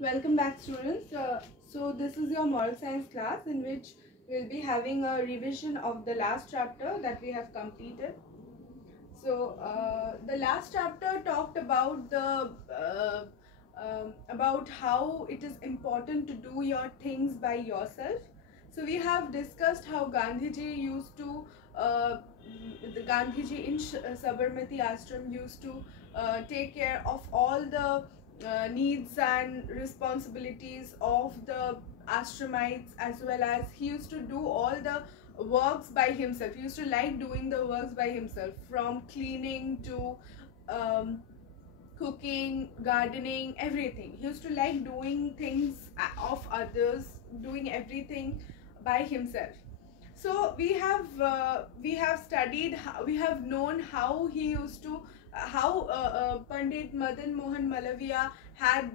Welcome back, students. So this is your moral science class in which we'll be having a revision of the last chapter that we have completed. So the last chapter talked about the about how it is important to do your things by yourself. So we have discussed how Gandhiji used to the Gandhiji in Sabarmati Ashram used to take care of all the needs and responsibilities of the ashramites, as well as he used to do all the works by himself. He used to like doing the works by himself, from cleaning to cooking, gardening, everything. He used to like doing things of others, doing everything by himself. So we have studied, we have known how he used to how Pandit Madan Mohan Malaviya had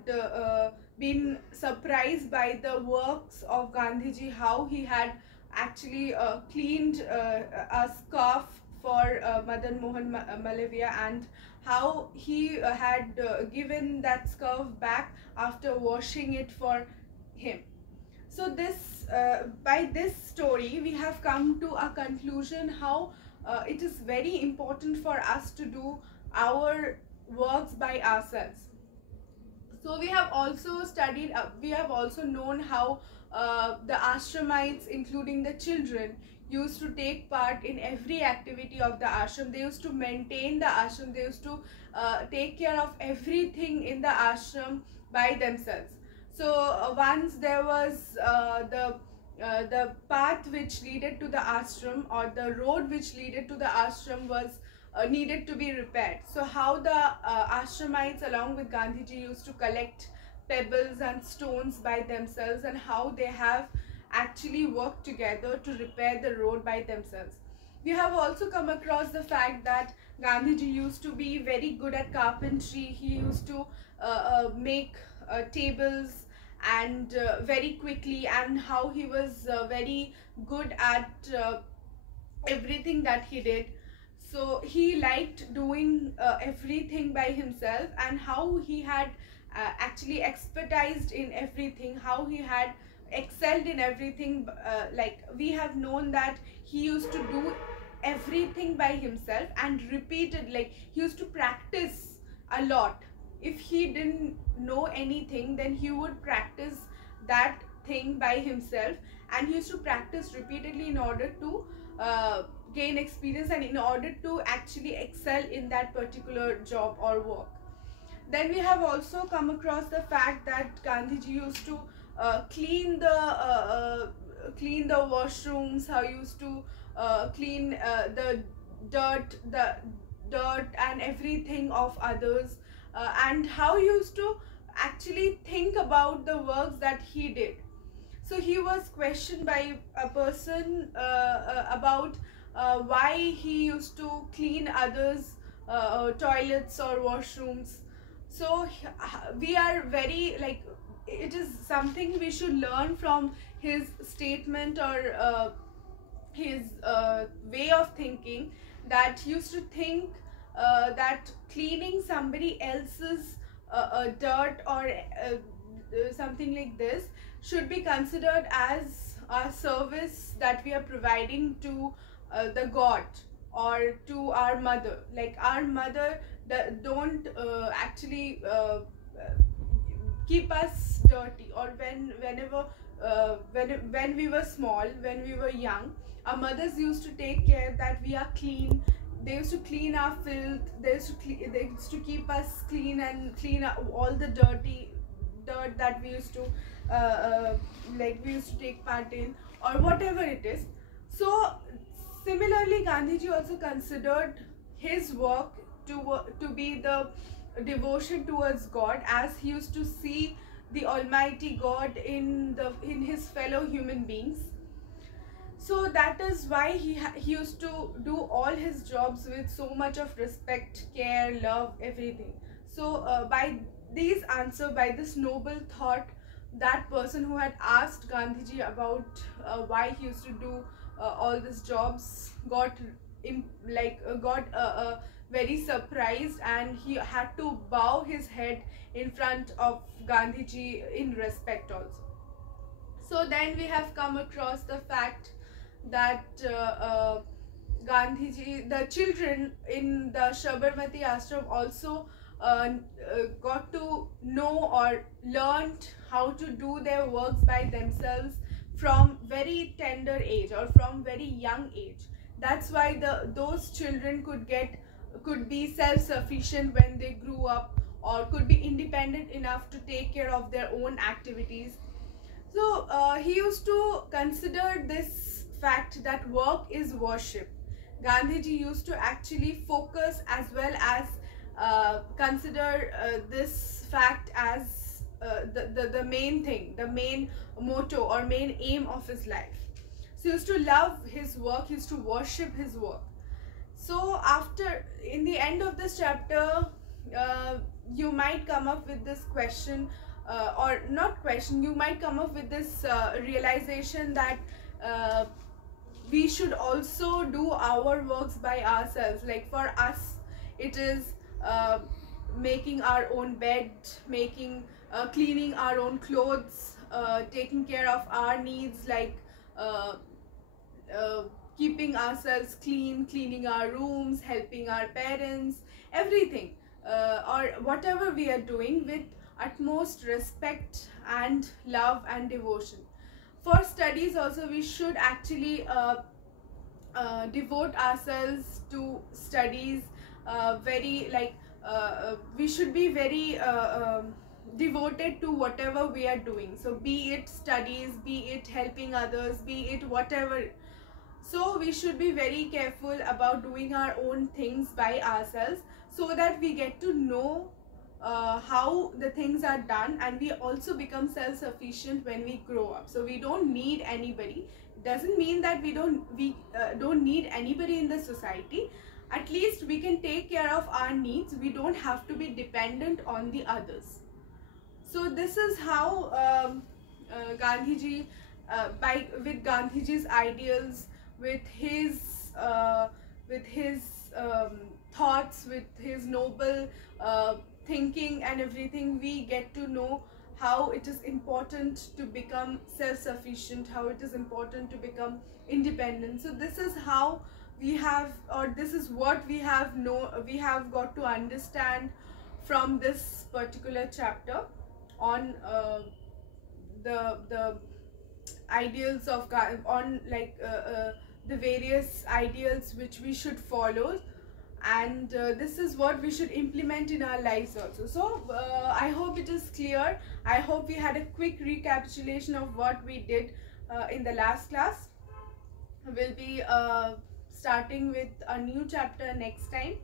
been surprised by the works of Gandhiji, how he had actually cleaned a scarf for Madan Mohan Malaviya, and how he had given that scarf back after washing it for him. So this by this story we have come to a conclusion how it is very important for us to do our works by ourselves. So we have also studied, we have also known how the ashramites, including the children, used to take part in every activity of the ashram. They used to maintain the ashram, they used to take care of everything in the ashram by themselves. So once there was the path which leaded to the ashram, or the road which leaded to the ashram, was needed to be repaired. So how the ashramites along with Gandhiji used to collect pebbles and stones by themselves, and how they have actually worked together to repair the road by themselves. We have also come across the fact that Gandhiji used to be very good at carpentry. He used to make tables and very quickly, and how he was very good at everything that he did. So he liked doing everything by himself, and how he had actually expertised in everything, how he had excelled in everything. Like we have known that he used to do everything by himself and repeated, like he used to practice a lot. If he didn't know anything, then he would practice that thing by himself, and he used to practice repeatedly in order to gain experience, and in order to actually excel in that particular job or work. Then we have also come across the fact that Gandhiji used to clean the washrooms, how he used to clean the dirt and everything of others, and how he used to actually think about the works that he did. So he was questioned by a person about why he used to clean others' toilets or washrooms. So we are very, like, it is something we should learn from his statement, or his way of thinking, that he used to think that cleaning somebody else's dirt or something like this should be considered as a service that we are providing to the god, or to our mother. Like our mother don't actually keep us dirty, or when we were small, when we were young, our mothers used to take care that we are clean. They used to clean our filth, they used to keep us clean, and clean all the dirt that we used to like we used to take part in, or whatever it is. So similarly, Gandhiji also considered his work to be the devotion towards God, as he used to see the Almighty God in his fellow human beings. So that is why he used to do all his jobs with so much of respect, care, love, everything. So by these answer, by this noble thought, that person who had asked Gandhiji about why he used to do all these jobs got got very surprised, and he had to bow his head in front of Gandhiji in respect also. So then we have come across the fact that Gandhiji, the children in the Sabarmati ashram also got to know or learned how to do their works by themselves from very tender age or from very young age. That's why those children could be self-sufficient when they grew up, or could be independent enough to take care of their own activities. So he used to consider this fact that work is worship. Gandhiji used to actually focus as well as consider this fact as the main thing, the main motto or main aim of his life. So he used to love his work, he used to worship his work. So after, in the end of this chapter, you might come up with this question, or not question, you might come up with this realization that we should also do our works by ourselves. Like for us, it is making our own bed, cleaning our own clothes, taking care of our needs, like keeping ourselves clean, cleaning our rooms, helping our parents, everything, or whatever we are doing, with utmost respect and love and devotion. For studies also, we should actually devote ourselves to studies, very like we should be very devoted to whatever we are doing. So be it studies, be it helping others, be it whatever. So we should be very careful about doing our own things by ourselves, so that we get to know how the things are done, and we also become self-sufficient when we grow up. So we don't need anybody. It doesn't mean that we don't need anybody in the society. At least we can take care of our needs. We don't have to be dependent on the others. So this is how Gandhiji, with Gandhiji's ideals, with his thoughts, with his noble thinking and everything, we get to know how it is important to become self-sufficient, how it is important to become independent. So this is how we have, or this is what we have got to understand from this particular chapter on the ideals of on like the various ideals which we should follow, and this is what we should implement in our lives also. So I hope it is clear. I hope we had a quick recapitulation of what we did in the last class. We'll be starting with a new chapter next time.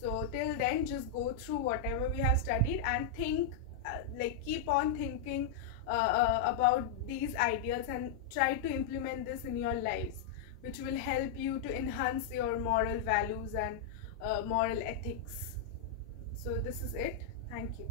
So till then, just go through whatever we have studied and think, like keep on thinking about these ideals, and try to implement this in your lives, which will help you to enhance your moral values and moral ethics. So this is it. Thank you.